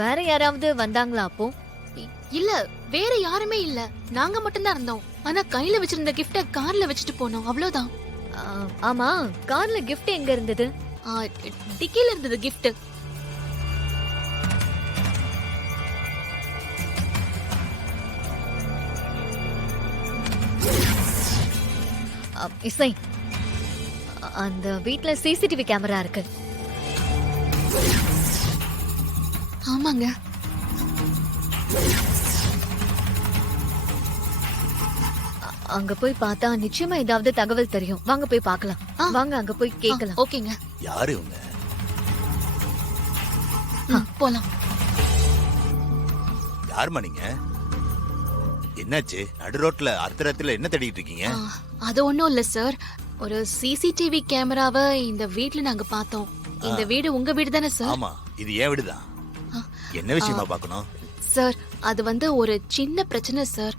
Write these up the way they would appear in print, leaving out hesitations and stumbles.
வேற யாராவது வந்தாங்களா அப்போ? இல்ல, வேற யாருமே இல்ல. நாங்க மட்டும் தான் இருந்தோம். ஆனா கையில வச்சிருந்த கிஃப்ட கார்ல வச்சுட்டு போனோம், அவ்வளவுதான். ஆமா, கார்ல gift எங்க இருந்தது? டிக்கில இருந்தது கிஃப்ட். இசை, அந்த வீட்ல சிசிடிவி கேமரா இருக்கு. ஆமாங்க. அங்க போய் பார்த்தா நிச்சயமா ஏதாவது தகவல் தெரியும். வாங்க போய் பார்க்கலாம். வாங்க அங்க போய் கேட்கலாம். ஓகேங்க, யாரு இவங்க? போலாம். யாருமா நீங்க? என்னாச்சு? நடு ரோட்ல அர்த்தராத்திரில என்ன தேடிட்டு இருக்கீங்க? அது ஒண்ணும் இல்ல சார். ஒரு சிசிடிவி கேமராவை இந்த வீட்ல நாங்க பார்த்தோம். இந்த வீடு உங்க வீடு தானே சார்? ஆமா, இது ஏன் வீடுதான். என்ன விஷயமா பார்க்கணும்? சார், அது வந்து ஒரு சின்ன பிரச்சனை சார்.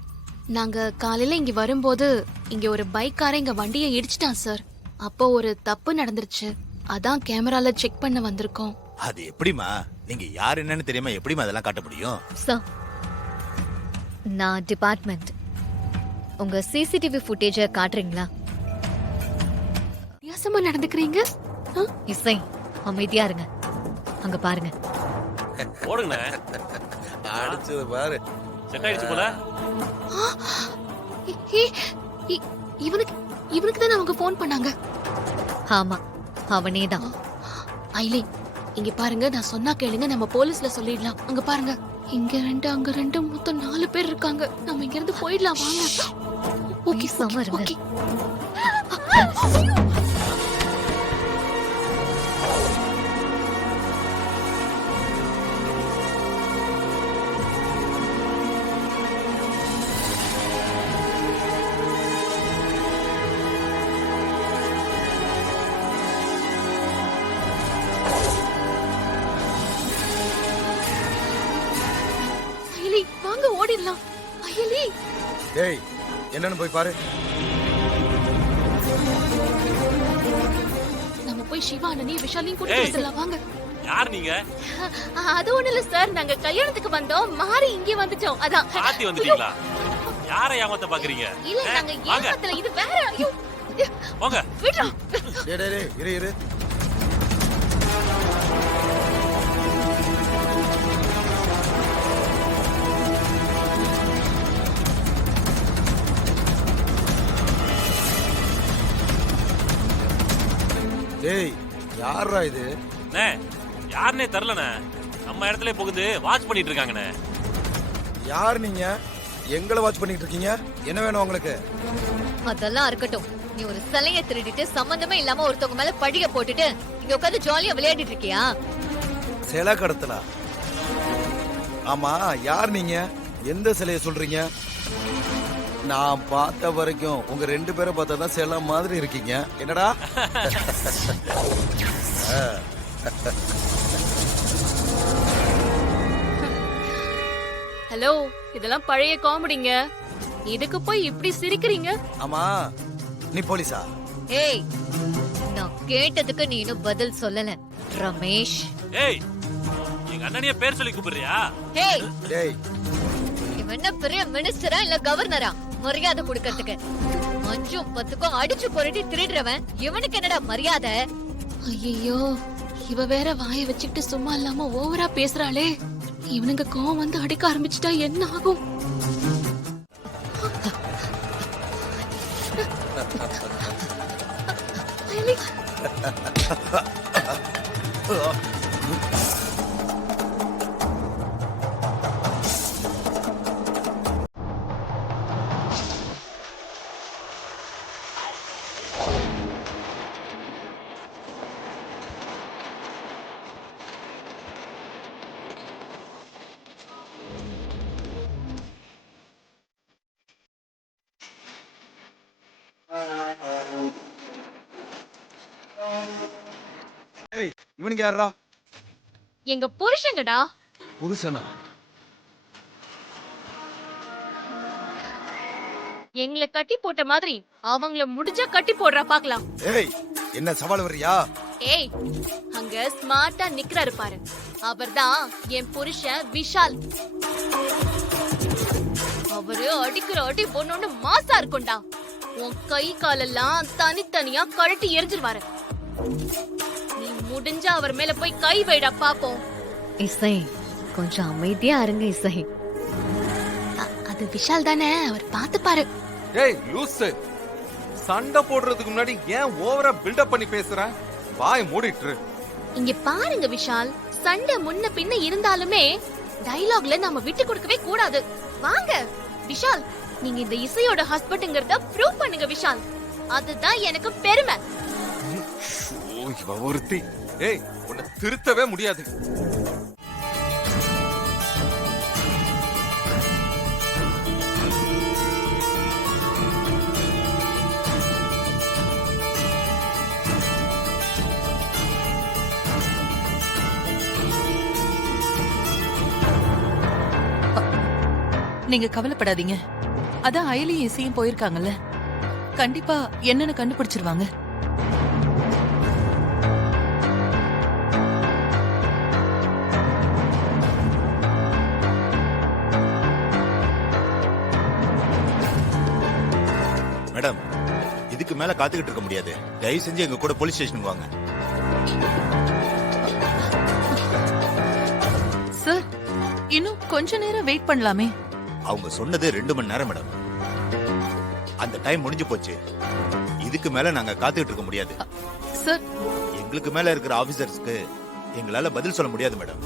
நாங்க காலையில இங்க வரும்போது இங்க ஒரு பைக்காரன் எங்க வண்டியை இடிச்சிட்டான் சார். அப்போ ஒரு தப்பு நடந்துருச்சு. அதான் கேமரால செக் பண்ண வந்திருக்கோம். அது எப்படிமா? நீங்க யார் என்னன்னு தெரியாம எப்படிமா அதெல்லாம் காட்ட முடியும்? சார், நான் டிபார்ட்மெண்ட். உங்க சிசிடிவி ஃபுட்டேஜ காட்டுறீங்களா? வித்தியாசமா நடந்துக்கிறீங்க. இசை, அமைதியா இருங்க. அங்க பாருங்க. ஓடுங்க. அடிச்சது பாரு. செட் ஆயிடுச்சு போல. இவனுக்கு தானே அவங்க போன் பண்ணாங்க. ஆமா, அவனேதான். ஐலி, இங்க பாருங்க, நான் சொன்னா கேளுங்க. நம்ம போலீஸ்ல சொல்லிடலாம். அங்க பாருங்க, இங்க 2 அங்க 2 மொத்தம் 4 பேர் இருக்காங்க. நம்ம இங்க இருந்து போயிடலாம், வாங்க. ஓகே சமர். ஓகே. ஐலி, வாங்க ஓடிடலாம். ஐலி, டேய், என்னன்னு போய் பாரு. நம்ம போய் சிவா அண்ணனி விஷாலையும் கூட்டிட்டு வந்துடலாம், வாங்க. யார் நீங்க? அது ஒண்ணு இல்ல சார், நாங்க கல்யாணத்துக்கு வந்தோம். மாறி இங்கே வந்துட்டோம், அதான். பாத்தி வந்துட்டீங்களா? யாரை ஏமாத்த பாக்குறீங்க? இல்ல, நாங்க வாங்க. ஏமாத்தல, இது வேற. ஐயோ, போங்க. விடுடா. டேய் டேய் டேய், இரு இரு. டேய், யாரா இது? அண்ணே, யாருனே தெரியலண்ணே. நம்ம இடத்துல புகுந்து வாட்ச் பண்ணிட்டு இருக்காங்கண்ணே. யார் நீங்க? எங்களை வாட்ச் பண்ணிட்டு இருக்கீங்க? என்ன வேணும் உங்களுக்கு? அதெல்லாம் இருக்கட்டும். நீ ஒரு சிலையை திருடிட்டு சம்பந்தமே இல்லாம ஒருத்தவங்க மேல பழிய போட்டுட்டு இங்க உட்காந்து ஜாலியா விளையாடிட்டு இருக்கியா? சிலை கடத்தலா? ஆமா, யார் நீங்க? எந்த சிலையை சொல்றீங்க? நான் பார்த்த வரைக்கும் உங்க 2 பேரை பார்த்தா தான் சிலை மாதிரி இருக்கீங்க. என்னடா? ஹலோ, இதெல்லாம் பழைய காமெடிங்க. இதுக்கு போய் இப்படி சிரிக்கிறீங்க? ஆமா, நீ போலீஸா? ஏய், நான் கேட்டதுக்கு நீ இன்னும் பதில் சொல்லல ரமேஷ். ஏய், எங்க அண்ணனைய பேர் சொல்லி கூப்பிடுறியா? ஏய், டேய், இவன் என்ன பெரிய மினிஸ்டரா இல்ல கவர்னரா மரியாதை கொடுக்கறதுக்கு? 5ம் 10க்கும் அடிச்சு புரட்டி திருடுறவன் இவனுக்கு என்னடா மரியாதை? ஐயோ, இவ வேற வாயை வச்சுக்கிட்டு சும்மா இல்லாம ஓவரா பேசுறாளே. இவனுங்க கோவம் வந்து அடிக்க ஆரம்பிச்சுட்டா என்ன ஆகும்? ஐலி, ஏய், இவனுக்கு யாரா? எங்க புருஷங்கடா. புருஷனா? எங்களை கட்டி போட்ட மாதிரி அவங்கள முடிஞ்சா கட்டி போடுறா பாக்கலாம். ஏய், என்ன சவால் வர்றியா? ஏய், அங்க ஸ்மார்ட்டா நிக்கறாரு பாரு, அவர்தான் என் புருஷன் விஷால். அவரு அடிக்கிற அடி பொண்ணு மாசா இருக்கும்டா. உன் கை காலெல்லாம் தனித்தனியா கழட்டி எரிஞ்சிருவாரு. நீ முடிஞ்சா அவர் மேல போய் கை வைடா பாப்போம். இசை கொஞ்சம் அமைதியா இருங்க இசை. அது விஷால் தானே, அவர் பாத்துப்பாரு. ஏய் லூசு, சண்டை போடுறதுக்கு முன்னாடி ஏன் ஓவரா பில்டப் பண்ணி பேசுற? வாய் மூடிட்டு. இங்க பாருங்க விஷால், சண்டை முன்ன பின்ன இருந்தாலுமே டயலாக்ல நம்ம விட்டு கொடுக்கவே கூடாது. வாங்க விஷால், நீங்க இந்த இசையோட ஹஸ்பண்ட்ங்கறத ப்ரூவ் பண்ணுங்க விஷால். அதுதான் எனக்கு பெருமை. இவ ஒருத்தி. ஏய், உன்னை திருத்தவே முடியாது. நீங்க கவலைப்படாதீங்க. அதான் அயலியும் இசையும் போயிருக்காங்கல்ல, கண்டிப்பா என்னன்னு கண்டுபிடிச்சிருவாங்க. மேடம், இதுக்கு மேல காத்துக்கிட்டு இருக்க முடியாது. தயவு செஞ்சு எங்க கூட போலீஸ் ஸ்டேஷனுக்கு வாங்க. சார், இன்னும் கொஞ்ச நேரம் வெயிட் பண்ணலாமே. அவங்க சொன்னது 2 மணி நேரம் மேடம். அந்த டைம் முடிஞ்சு போச்சு. இதுக்கு மேல நாங்க காத்துக்கிட்டு இருக்க முடியாது. சார், எங்களுக்கு மேல இருக்கிற ஆபீசர்ஸ்க்கு எங்களால பதில் சொல்ல முடியாது மேடம்.